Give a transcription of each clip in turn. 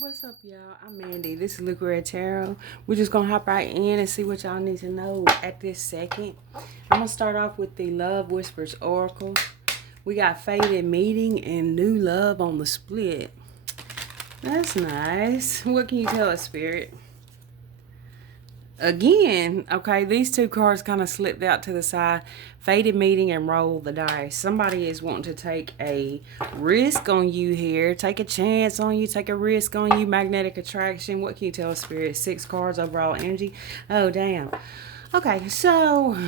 What's up, y'all? I'm Mandy. This is Luca at Tarot. We're just gonna hop right in and see what y'all need to know at this second. I'm gonna start off with the Love Whispers Oracle. We got Faded Meeting and New Love on the split. That's nice. What can you tell us, Spirit? Again, okay, these two cards kind of slipped out to the side. Faded Meeting and Roll the Dice. Somebody is wanting to take a risk on you here. Take a chance on you. Take a risk on you. Magnetic Attraction. What can you tell us, Spirit? 6 cards, overall energy. Oh, damn. Okay, so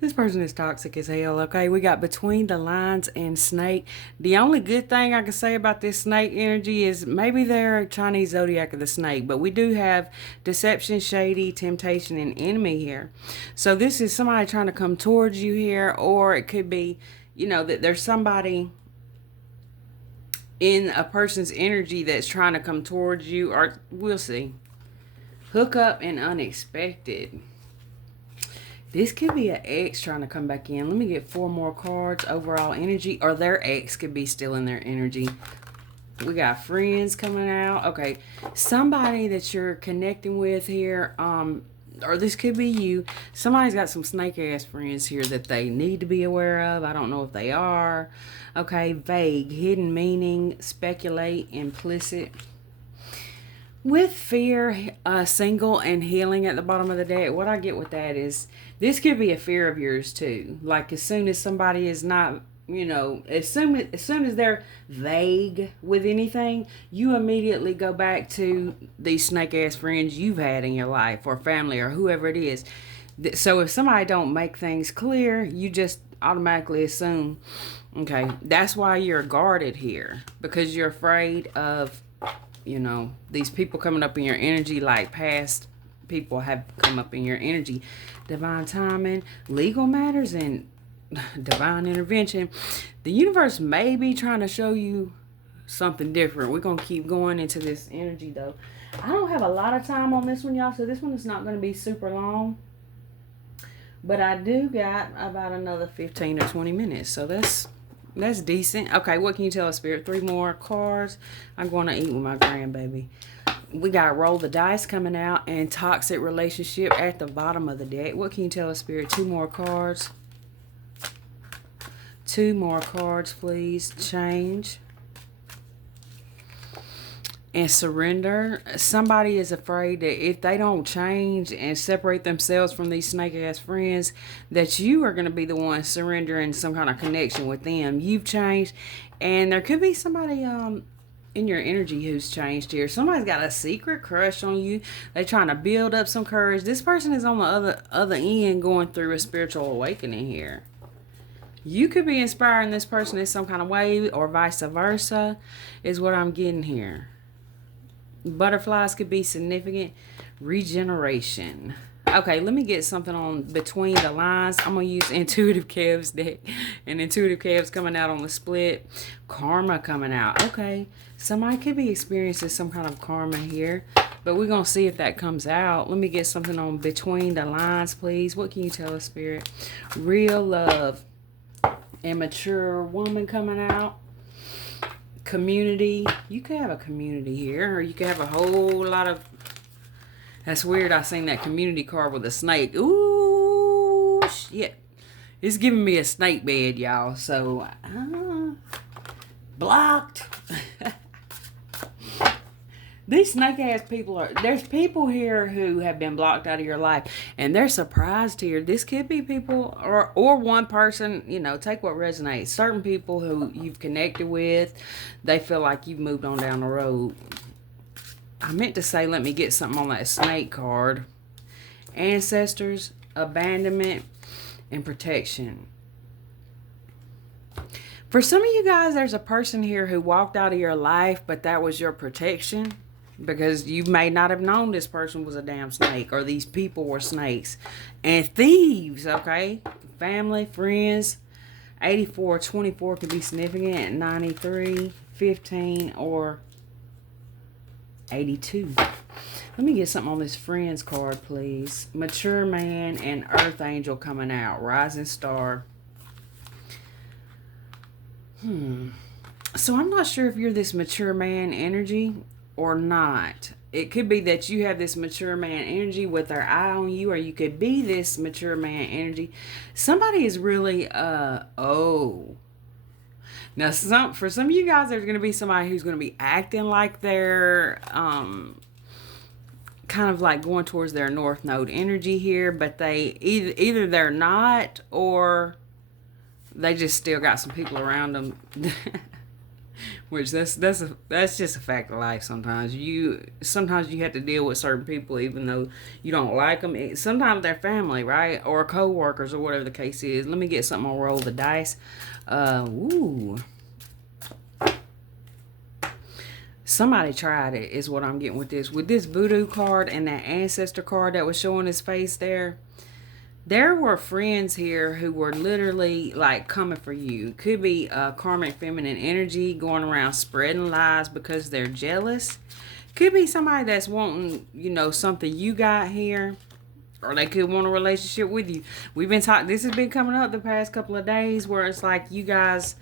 this person is toxic as hell. Okay, we got Between the Lines and Snake. The only good thing I can say about this snake energy is maybe they're Chinese zodiac of the snake, but we do have deception, shady, temptation, and enemy here. So this is somebody trying to come towards you here, or it could be, that there's somebody in a person's energy that's trying to come towards you, or we'll see. Hook up and unexpected. This could be an ex trying to come back in. Let me get 4 more cards. Overall energy. Or their ex could be still in their energy. We got friends coming out. Okay. Somebody that you're connecting with here. Or this could be you. Somebody's got some snake ass friends here that they need to be aware of. I don't know if they are. Okay. Vague. Hidden meaning. Speculate. Implicit. With fear, single, and healing at the bottom of the deck, what I get with that is this could be a fear of yours too. Like as soon as somebody is not, as soon as they're vague with anything, you immediately go back to these snake ass friends you've had in your life or family or whoever it is. So if somebody don't make things clear, you just automatically assume, okay, that's why you're guarded here because you're afraid of these people coming up in your energy like past people have come up in your energy. Divine timing, legal matters, and divine intervention. The universe may be trying to show you something different. We're going to keep going into this energy, though. I don't have a lot of time on this one, y'all, so this one is not going to be super long. But I do got about another 15 or 20 minutes, so that's decent. Okay, what can you tell us, Spirit? 3 more cards. I'm going to eat with my grandbaby. We got Roll the Dice coming out and Toxic Relationship at the bottom of the deck. What can you tell us, Spirit? 2 more cards. 2 more cards, please. Change. And Surrender. Somebody is afraid that if they don't change and separate themselves from these snake ass friends, that you are going to be the one surrendering some kind of connection with them. You've changed, and there could be somebody in your energy who's changed here. Somebody's got a secret crush on you. They're trying to build up some courage. This person is on the other end going through a spiritual awakening here. You could be inspiring this person in some kind of way, or vice versa, is what I'm getting here. Butterflies could be significant. Regeneration. Okay, let me get something on Between the Lines. I'm going to use Intuitive Kev's deck. And Intuitive Kev's coming out on the split. Karma coming out. Okay, somebody could be experiencing some kind of karma here. But we're going to see if that comes out. Let me get something on Between the Lines, please. What can you tell us, Spirit? Real love. Immature woman coming out. Community. You could have a community here, or you could have a whole lot of. That's weird. I seen that community card with a snake. Ooh, shit! It's giving me a snake bed, y'all. So blocked. These snake ass people are. There's people here who have been blocked out of your life, and they're surprised here. This could be people or one person. Take what resonates. Certain people who you've connected with, they feel like you've moved on down the road. I meant to say, let me get something on that snake card. Ancestors, abandonment, and protection. For some of you guys, there's a person here who walked out of your life, but that was your protection. Because you may not have known this person was a damn snake, or these people were snakes. And thieves, okay? Family, friends. 84-24 could be significant. 93, 15, or 82. Let me get something on this friends card, please. Mature man and earth angel coming out. Rising star. So I'm not sure if you're this mature man energy or not. It could be that you have this mature man energy with their eye on you, or you could be this mature man energy. Somebody is really oh. Now for some of you guys, there's gonna be somebody who's gonna be acting like they're kind of like going towards their north node energy here, but they either they're not, or they just still got some people around them. Which that's just a fact of life. Sometimes you have to deal with certain people even though you don't like them. Sometimes they're family, right, or co-workers, or whatever the case is. Let me get something on roll the dice. Ooh. Somebody tried it is what I'm getting with this. With this voodoo card and that ancestor card that was showing his face there. There were friends here who were literally like coming for you. Could be a karmic feminine energy going around spreading lies because they're jealous. Could be somebody that's wanting, something you got here. Or they could want a relationship with you. We've been talking, this has been coming up the past couple of days where it's like you guys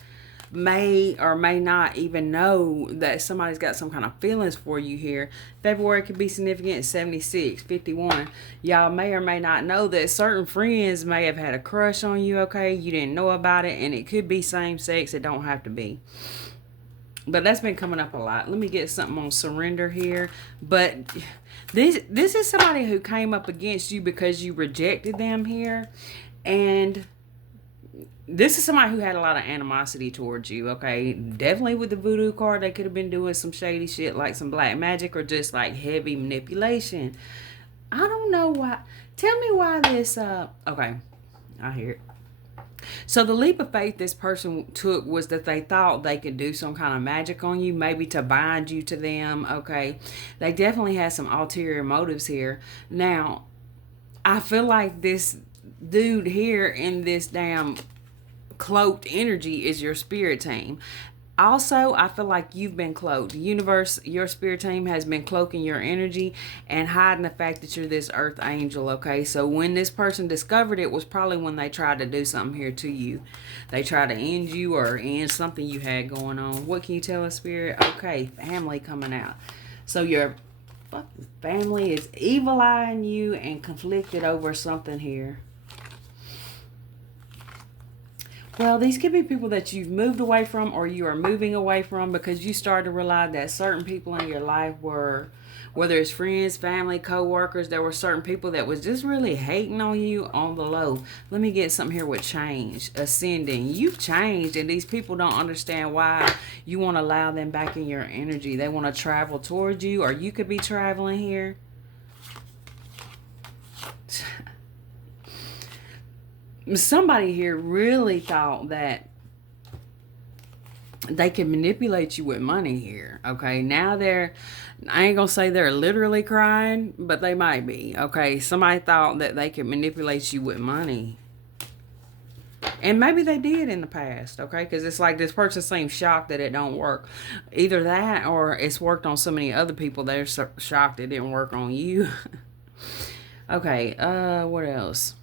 may or may not even know that somebody's got some kind of feelings for you here. February could be significant. 76, 51. Y'all may or may not know that certain friends may have had a crush on you, okay? You didn't know about it, and it could be same sex. It don't have to be. But that's been coming up a lot. Let me get something on surrender here. But this is somebody who came up against you because you rejected them here. And this is somebody who had a lot of animosity towards you, okay? Definitely with the voodoo card, they could have been doing some shady shit like some black magic or just like heavy manipulation. I don't know why. Tell me why this, okay, I hear it. So the leap of faith this person took was that they thought they could do some kind of magic on you, maybe to bind you to them, okay? They definitely had some ulterior motives here. Now, I feel like this dude here in this damn cloaked energy is your spirit team. Also, I feel like you've been cloaked. The universe, your spirit team has been cloaking your energy and hiding the fact that you're this earth angel, okay? So when this person discovered it was probably when they tried to do something here to you. They tried to end you or end something you had going on. What can you tell us, spirit? Okay, family coming out. So your family is evil-eyeing you and conflicted over something here. Well, these could be people that you've moved away from or you are moving away from because you started to realize that certain people in your life were, whether it's friends, family, co-workers, there were certain people that was just really hating on you on the low. Let me get something here with change, ascending. You've changed and these people don't understand why you want to allow them back in your energy. They want to travel towards you, or you could be traveling here. Somebody here really thought that they can manipulate you with money here, okay? Now I ain't gonna say they're literally crying, but they might be, okay? Somebody thought that they could manipulate you with money. And maybe they did in the past, okay? Because it's like this person seems shocked that it don't work. Either that or it's worked on so many other people, they're so shocked it didn't work on you. Okay, what else?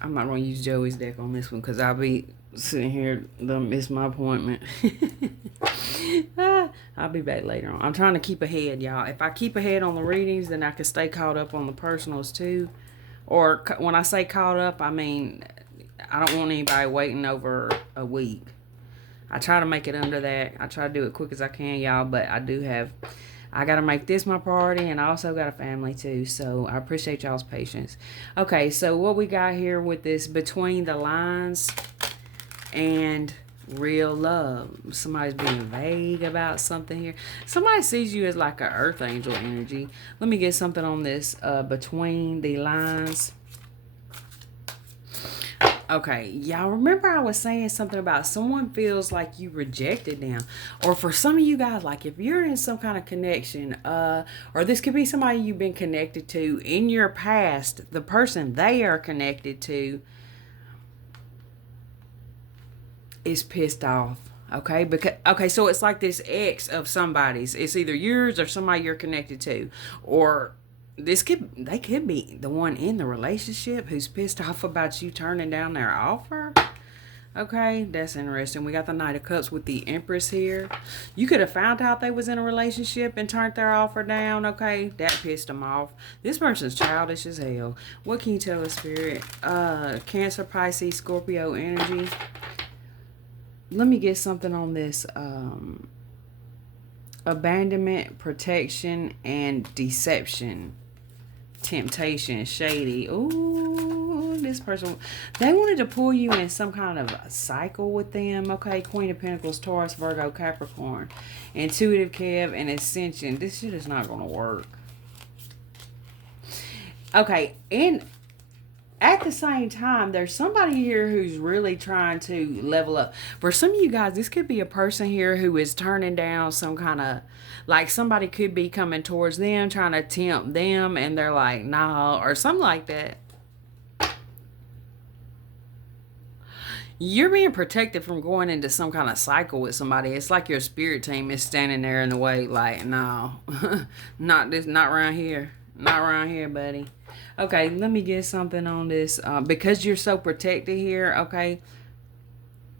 I'm not going to use Joey's deck on this one because I'll be sitting here to miss my appointment. I'll be back later on. I'm trying to keep ahead, y'all. If I keep ahead on the readings, then I can stay caught up on the personals too. Or when I say caught up, I mean, I don't want anybody waiting over a week. I try to make it under that. I try to do it quick as I can, y'all, but I got to make this my priority, and I also got a family too, so I appreciate y'all's patience. Okay, so what we got here with this between the lines and real love. Somebody's being vague about something here. Somebody sees you as like an earth angel energy. Let me get something on this between the lines. Okay, y'all remember I was saying something about someone feels like you rejected them. Or for some of you guys, like if you're in some kind of connection, or this could be somebody you've been connected to in your past, the person they are connected to is pissed off. Okay, so it's like this ex of somebody's. It's either yours or somebody you're connected to. Or they could be the one in the relationship who's pissed off about you turning down their offer. Okay, that's interesting. We got the Knight of Cups with the Empress here. You could have found out they was in a relationship and turned their offer down. Okay, that pissed them off. This person's childish as hell. What can you tell us, Spirit? Cancer, Pisces, Scorpio energy. Let me get something on this. Abandonment, protection, and deception. Temptation, shady. Ooh, this person, they wanted to pull you in some kind of a cycle with them. Okay, Queen of Pentacles, Taurus, Virgo, Capricorn, Intuitive, Kev, and Ascension. This shit is not going to work. Okay, and at the same time, there's somebody here who's really trying to level up. For some of you guys, this could be a person here who is turning down some kind of, like somebody could be coming towards them, trying to tempt them, and they're like, nah, or something like that. You're being protected from going into some kind of cycle with somebody. It's like your spirit team is standing there in the way, like, no, not around here. Not around here, buddy. Okay, let me get something on this. Because you're so protected here, okay.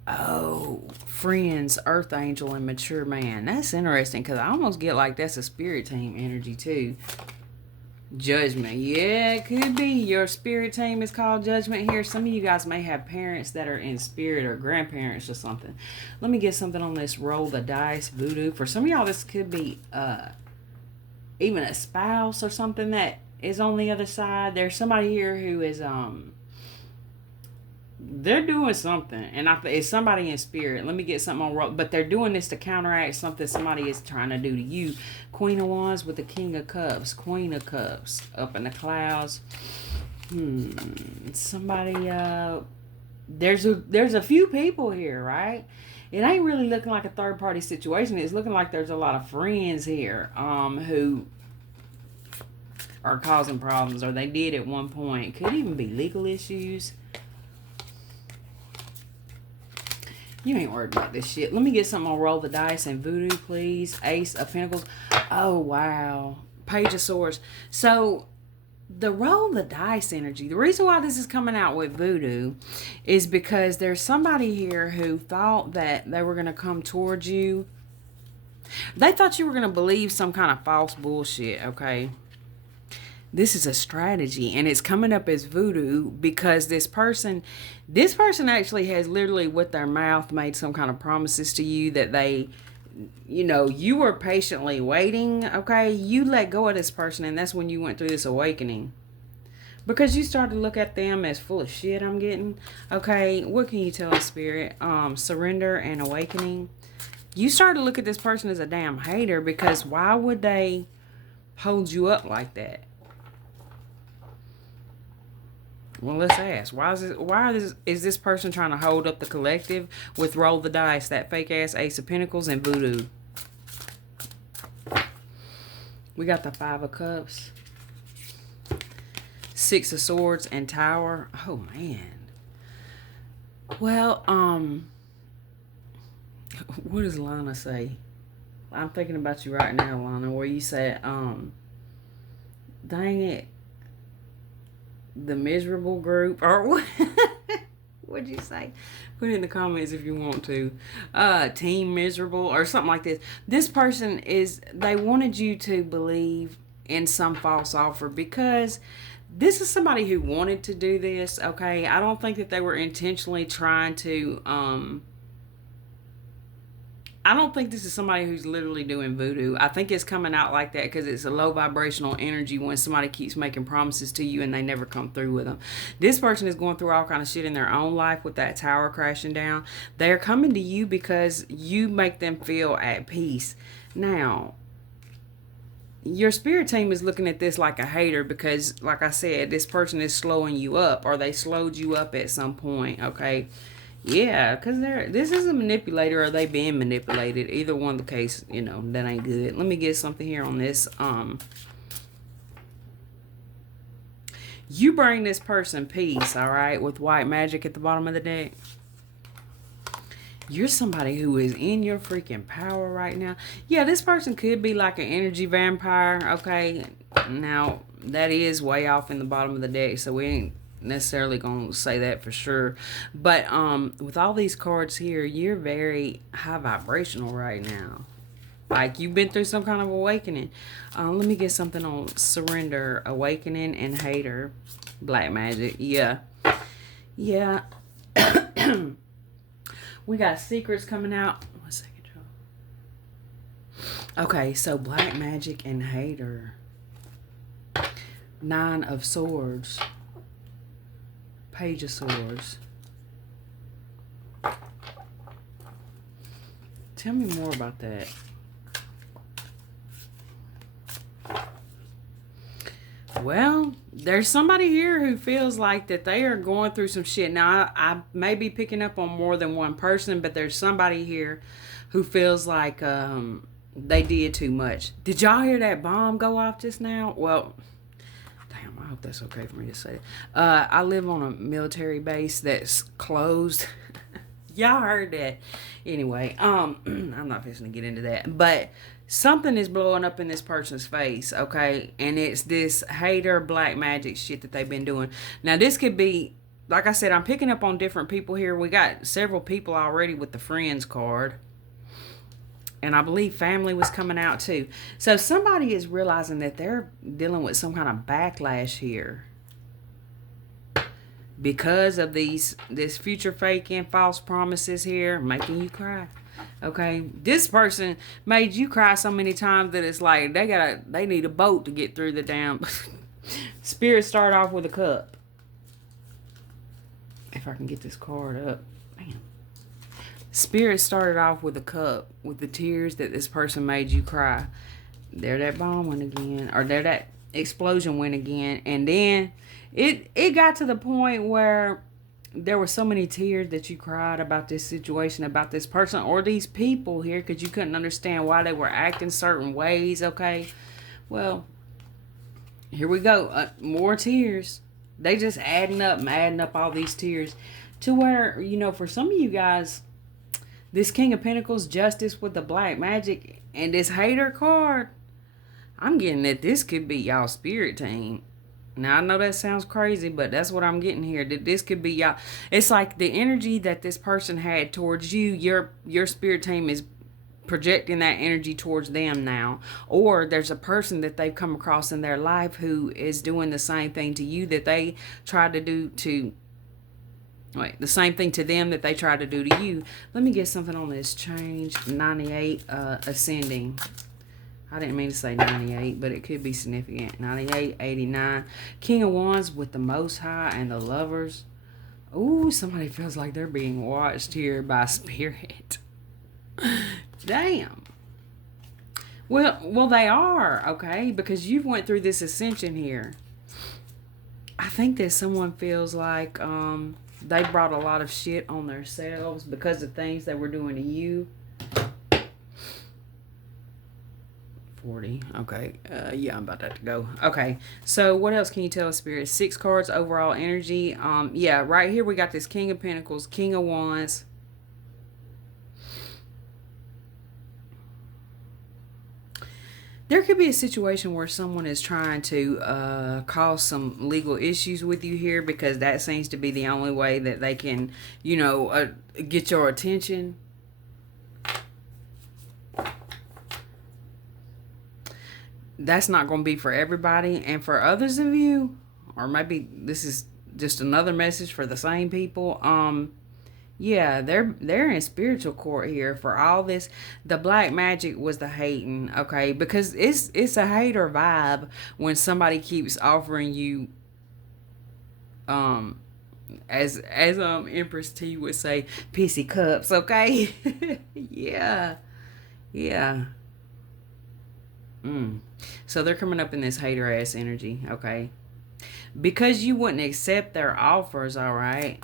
Oh, friends, earth angel, and mature man. That's interesting because I almost get like that's a spirit team energy too. Judgment. Yeah, it could be. Your spirit team is called Judgment here. Some of you guys may have parents that are in spirit or grandparents or something. Let me get something on this roll the dice voodoo. For some of y'all, this could be even a spouse or something that is on the other side. There's somebody here who is they're doing something, and it's somebody in spirit. Let me get something on roll, but they're doing this to counteract something somebody is trying to do to you. Queen of Wands with the King of Cups. Queen of Cups up in the clouds. Somebody there's a few people here, right? It ain't really looking like a third party situation. It's looking like there's a lot of friends here who are causing problems, or they did at one point. Could even be legal issues. You ain't worried about this shit. Let me get something on roll the dice and voodoo, please. Ace of Pentacles. Oh, wow. Page of Swords. So the roll the dice energy, the reason why this is coming out with voodoo is because there's somebody here who thought that they were going to come towards you. They thought you were going to believe some kind of false bullshit, okay? This is a strategy, and it's coming up as voodoo because this person actually has literally with their mouth made some kind of promises to you that they, you know, you were patiently waiting, okay? You let go of this person, and that's when you went through this awakening. Because you started to look at them as full of shit, I'm getting. Okay, what can you tell us, Spirit? Surrender and awakening. You started to look at this person as a damn hater because why would they hold you up like that? Well, let's ask. Is this person trying to hold up the collective with roll the dice, that fake ass Ace of Pentacles and voodoo? We got the Five of Cups, Six of Swords, and Tower. Oh man. Well, what does Lana say? I'm thinking about you right now, Lana, where you said, dang it. The miserable group, or what? What'd you say? Put it in the comments if you want to. Team miserable or something like this. This person they wanted you to believe in some false offer because this is somebody who wanted to do this, okay? I don't think that they were intentionally trying to, I don't think this is somebody who's literally doing voodoo. I think it's coming out like that because it's a low vibrational energy when somebody keeps making promises to you and they never come through with them. This person is going through all kind of shit in their own life with that tower crashing down. They're coming to you because you make them feel at peace. Now, your spirit team is looking at this like a hater because, like I said, this person is slowing you up, or they slowed you up at some point, okay? Yeah, because this is a manipulator, or they being manipulated. Either one of the case, you know, that ain't good. Let me get something here on this. You bring this person peace, all right, with white magic at the bottom of the deck. You're somebody who is in your freaking power right now. Yeah, this person could be like an energy vampire, okay? Now, that is way off in the bottom of the deck, so we ain't necessarily gonna say that for sure. But with all these cards here, you're very high vibrational right now. Like you've been through some kind of awakening. Let me get something on surrender, awakening, and hater. Black magic. Yeah. Yeah. We got secrets coming out. 1 second, y'all. Okay, so black magic and hater. 9 of Swords. Page of Swords. Tell me more about that. Well, there's somebody here who feels like that they are going through some shit. Now, I may be picking up on more than one person, but there's somebody here who feels like they did too much. Did y'all hear that bomb go off just now? Well, damn, I hope that's okay for me to say. I live on a military base that's closed. Y'all heard that. Anyway, I'm not fixing to get into that. But something is blowing up in this person's face, okay? And it's this hater black magic shit that they've been doing. Now, this could be, like I said, I'm picking up on different people here. We got several people already with the friends card. And I believe family was coming out too. So somebody is realizing that they're dealing with some kind of backlash here. Because of this future faking, false promises here, making you cry. Okay, this person made you cry so many times that it's like they need a boat to get through the damn. Spirit start off with a cup. If I can get this card up, man. Spirit started off with a cup with the tears that this person made you cry. There that bomb went again, or there that explosion went again, and then it got to the point where there were so many tears that you cried about this situation, about this person or these people here, because you couldn't understand why they were acting certain ways. Okay, well, here we go. More tears. They just adding up all these tears to where, you know, for some of you guys, this King of Pentacles, Justice with the black magic, and this hater card, I'm getting that this could be y'all spirit team. Now, I know that sounds crazy, but that's what I'm getting here. That this could be y'all. It's like the energy that this person had towards you, your spirit team is projecting that energy towards them now. Or there's a person that they've come across in their life who is doing the same thing to you that they tried to do to... Wait, the same thing to them that they tried to do to you. Let me get something on this change. 98, ascending. I didn't mean to say 98, but it could be significant. 98, 89. King of Wands with the Most High and the Lovers. Ooh, somebody feels like they're being watched here by spirit. Damn. Well, they are, okay? Because you went through this ascension here. I think that someone feels like they brought a lot of shit on themselves because of things they were doing to you. 40. Okay. Yeah, I'm about that to go. Okay. So what else can you tell us, Spirit? 6 cards, overall energy. Yeah, right here we got this King of Pentacles, King of Wands. There could be a situation where someone is trying to cause some legal issues with you here, because that seems to be the only way that they can, you know, get your attention. That's not going to be for everybody. And for others of you, or maybe this is just another message for the same people, yeah, they're in spiritual court here for all this. The black magic was the hating, okay? Because it's a hater vibe when somebody keeps offering you, as Empress T would say, pissy cups, okay? Yeah. Yeah. So they're coming up in this hater ass energy, okay? Because you wouldn't accept their offers, all right?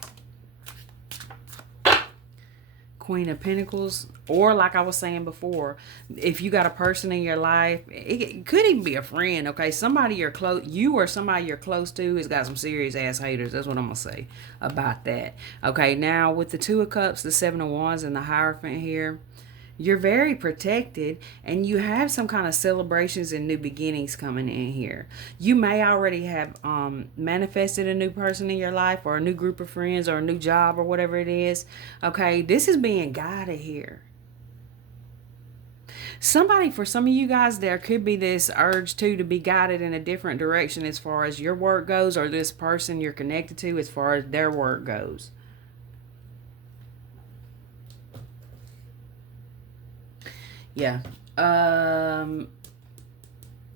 Queen of Pentacles, or like I was saying before, if you got a person in your life, it could even be a friend, okay? Somebody you're close, you or somebody you're close to has got some serious ass haters. That's what I'm gonna say about that. Okay, now with the 2 of Cups, the 7 of Wands, and the Hierophant here, You're very protected, and you have some kind of celebrations and new beginnings coming in here. You may already have manifested a new person in your life, or a new group of friends, or a new job, or whatever it is. Okay, this is being guided here. Somebody, for some of you guys, there could be this urge too to be guided in a different direction as far as your work goes, or this person you're connected to as far as their work goes. Yeah. I'm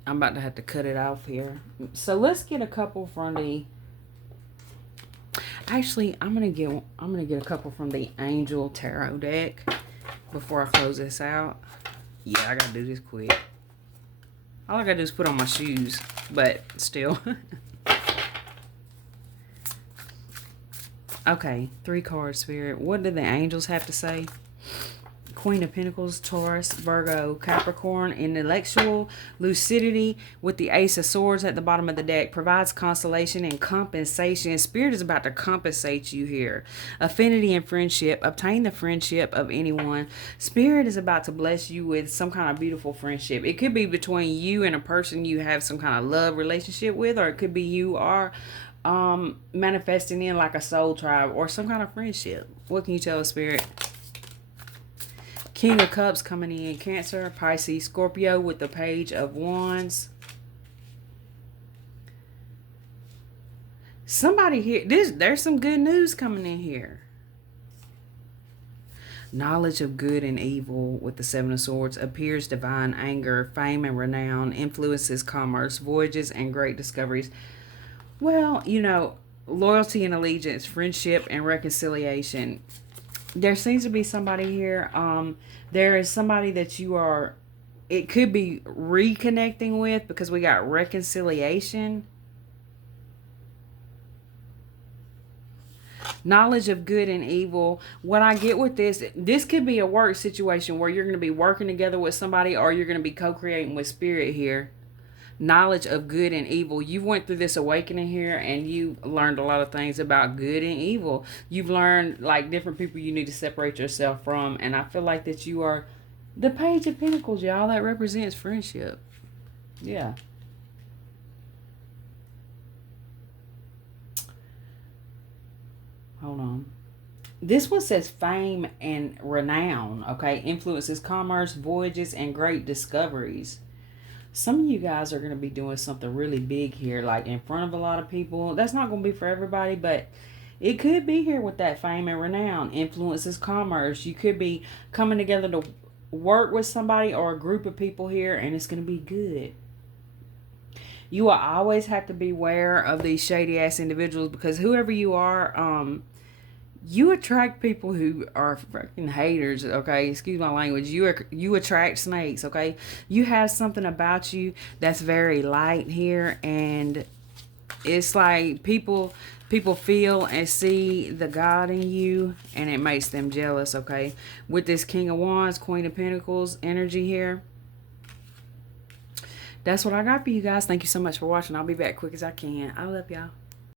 about to have to cut it off here. So let's get a couple from the. Actually, I'm gonna get a couple from the Angel Tarot deck before I close this out. Yeah, I gotta do this quick. All I gotta do is put on my shoes, but still. Okay, 3 cards, Spirit. What do the angels have to say? Queen of Pentacles, Taurus, Virgo, Capricorn. Intellectual lucidity with the Ace of Swords at the bottom of the deck provides consolation and compensation. Spirit is about to compensate you here. Affinity and friendship. Obtain the friendship of anyone. Spirit is about to bless you with some kind of beautiful friendship. It could be between you and a person you have some kind of love relationship with, or it could be you are manifesting in like a soul tribe or some kind of friendship. What can you tell us, Spirit? King of Cups coming in. Cancer, Pisces, Scorpio with the Page of Wands. Somebody here, there's some good news coming in here. Knowledge of good and evil with the Seven of Swords. Appears divine anger, fame and renown. Influences commerce, voyages and great discoveries. Well, you know, loyalty and allegiance, friendship and reconciliation. There seems to be somebody here. There is somebody that you are, it could be reconnecting with, because we got reconciliation. Knowledge of good and evil. What I get with this could be a work situation where you're going to be working together with somebody, or you're going to be co-creating with Spirit here. Knowledge of good and evil. You went through this awakening here, and you learned a lot of things about good and evil. You've learned like different people you need to separate yourself from, and I feel like that you are the Page of Pentacles, y'all. That represents friendship. Yeah. Hold on. This one says fame and renown. Okay. Influences commerce, voyages, and great discoveries. Some of you guys are going to be doing something really big here, like in front of a lot of people. That's not going to be for everybody, but it could be here with that fame and renown. Influences commerce. You could be coming together to work with somebody or a group of people here, and it's going to be good. You will always have to beware of these shady ass individuals, because whoever you are, you attract people who are freaking haters, okay? Excuse my language. You attract snakes, okay? You have something about you that's very light here, and it's like people feel and see the God in you, and it makes them jealous, okay? With this King of Wands, Queen of Pentacles energy here. That's what I got for you guys. Thank you so much for watching. I'll be back quick as I can. I love y'all.